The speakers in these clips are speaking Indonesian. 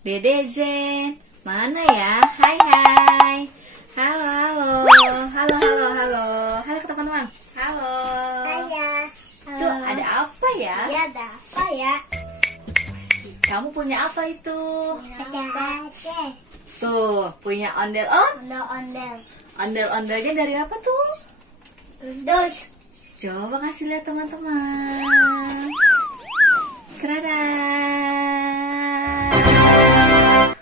Dede Zen, mana ya? Hai hai. Halo halo. Halo halo halo. Halo ke teman-teman. Halo. Tuh ada apa ya? Ya, ada apa ya? Kamu punya apa itu? Ada apa? Tuh, punya ondel Ondel-ondel. Ondel-ondelnya dari apa tuh? Dus. Coba kasih lihat teman-teman. Tada.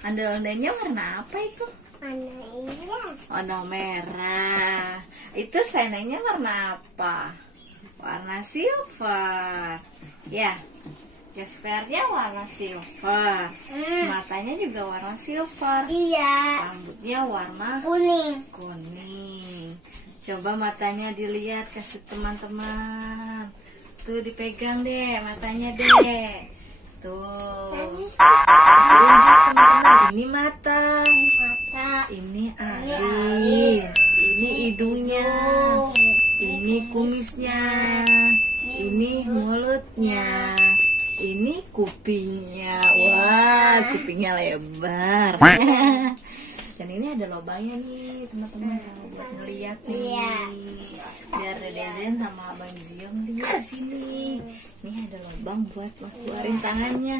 Ondel-ondelnya warna apa itu? Mana iya? Warna merah. Itu selendangnya warna apa? Warna silver. Ya, jaspernya warna silver. Matanya juga warna silver. Iya. Rambutnya warna Kuning. kuning. Coba matanya dilihat, kasih teman-teman. Tuh dipegang deh matanya deh. Tuh. Kasih unjuk teman-teman. Ini mata. Mata. Ini alis. Ini hidungnya. Ini kumisnya. Ini mulutnya. Ini kupingnya. Wah, kupingnya lebar. Dan ini ada lubangnya nih, teman-teman, buat ngeliat nih. Iya. Biar Dede Zen sama Abang Zio ngeliat sini. Ini ada lubang buat lo keluarin tangannya.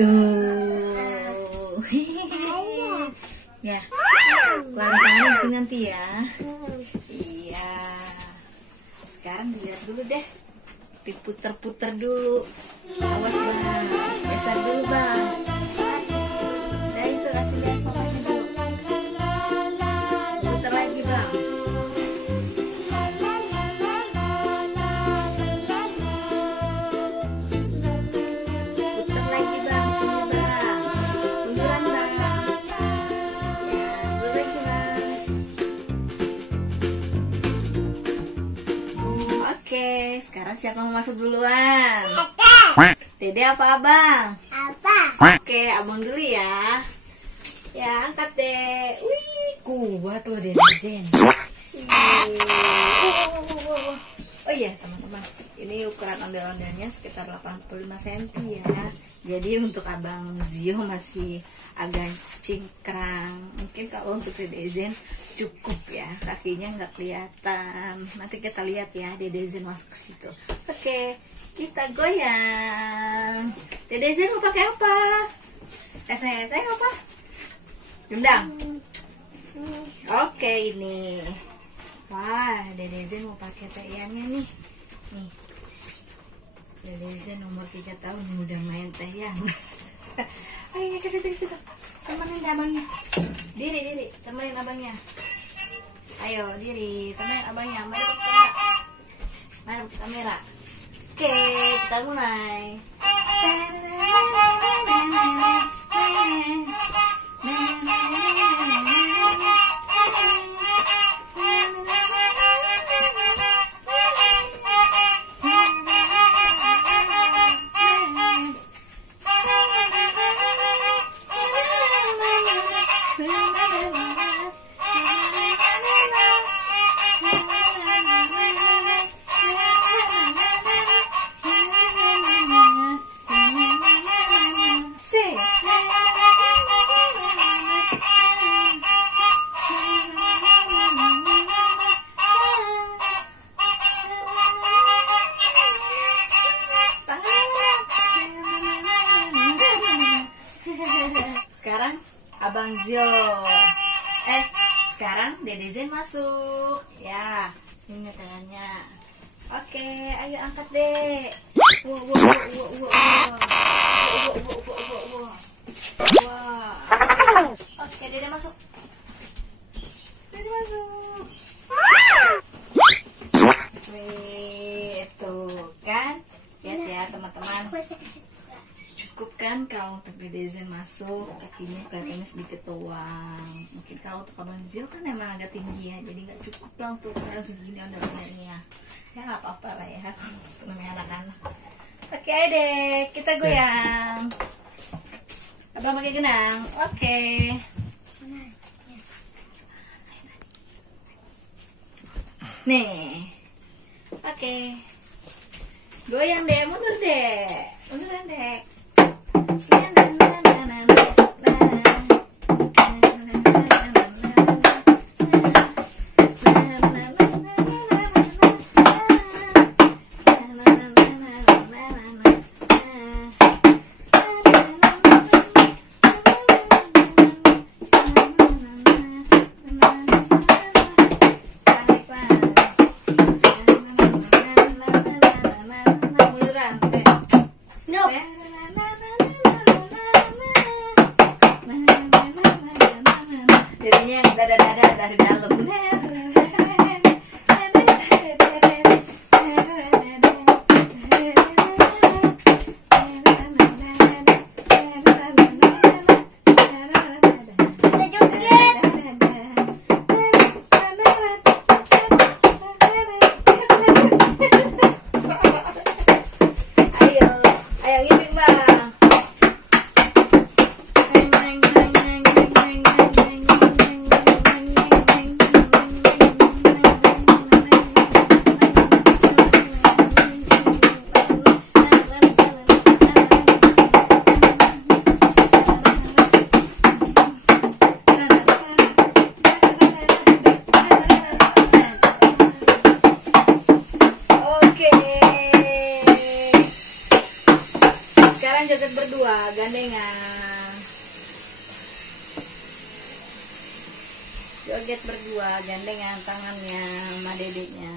Tuh. Ya. Keluarin tangan di sini nanti ya. Iya. Sekarang dilihat dulu deh. Diputer-puter dulu. Awas bang. Geser dulu bang. Saya itu kasih lihat mamanya dulu. Puter lagi bang. Puter lagi bang. Sini bang. Munduran bang. Ya, mundur lagi bang. Oke, sekarang siapa mau masuk duluan? Dede apa abang? Apa? Oke, abang dulu ya. Ya, angkat deh. Wih, kuat loh Dede Zen. Oh iya, teman-teman. Ini ukuran ondel-ondelnya sekitar 85 cm ya. Jadi untuk abang Zio masih agak cingkrang. Mungkin kalau untuk Dede Zen cukup ya. Kakinya nggak kelihatan. Nanti kita lihat ya Dede Zen masuk ke situ. Oke, kita goyang. Dede Zen mau pakai apa? Eseng-eseng apa? Gendang. Oke ini. Wah, Dede Zen mau pakai tehiannya nih. Nih. Dede Zen umur 3 tahun udah main tehian. Ayo ke situ ke situ. Temenin abangnya. Diri, temenin abangnya. Ayo, diri, temenin abangnya. Mari ke kamera. Oke, kita mulai. Sekarang Abang Zio. Sekarang Dede Zen masuk. Ya, ini tangannya. Oke, ayo angkat deh. Wow. Oke, Dede masuk. Dede masuk. Wih, tuh kan. Lihat ya teman-teman. Cukup kan kalau untuk Dede Zen masuk, kakinya kelihatannya sedikit doang. Mungkin kalau untuk Abang Zio kan emang agak tinggi ya, jadi nggak cukup lah untuk ukuran segini ondel-ondelnya. Ya nggak apa-apa lah ya, untuk namanya anak-anak. Oke deh, kita goyang. Abang pakai genang, oke. Nih, oke. Goyang deh, mundur deh, munduran deh. dari dalam. Kita joget. Ayo, ayo gini bang. Oke. Sekarang joget berdua, gandengan. Joget berdua, gandengan tangannya sama dedeknya.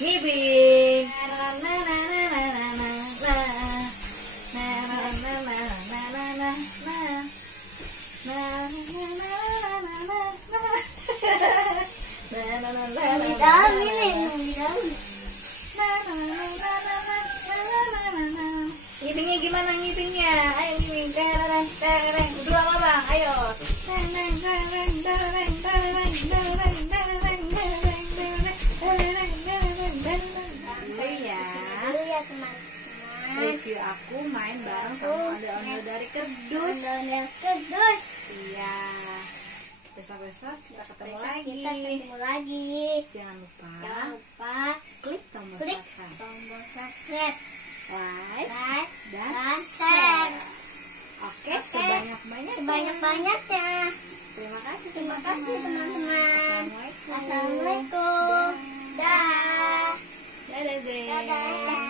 Ngibing. Di dalam ini, di dalam. Ngibingnya gimana ngibingnya? Ayo ngibing, tereng, tereng. Berdua sama bang, ayo. Tereng, tereng, tereng, tereng, tereng, tereng, tereng, tereng, tereng, tereng. Sampai ya. Dulu ya teman-teman. Review aku main bareng sama ondel-ondel dari kerdus. Ondel-ondel kerdus. Iya. Besok-besok kita ketemu Besok lagi. kita ketemu lagi. Jangan lupa Jangan lupa klik tombol klik subscribe, tombol subscribe, like, like, dan dan share. share. Oke, Oke. sebanyak-banyaknya. Sebanyak-banyaknya. Terima kasih Terima kasih teman-teman. Assalamualaikum. Assalamualaikum. Dah. Dadah, Zee. Dadah.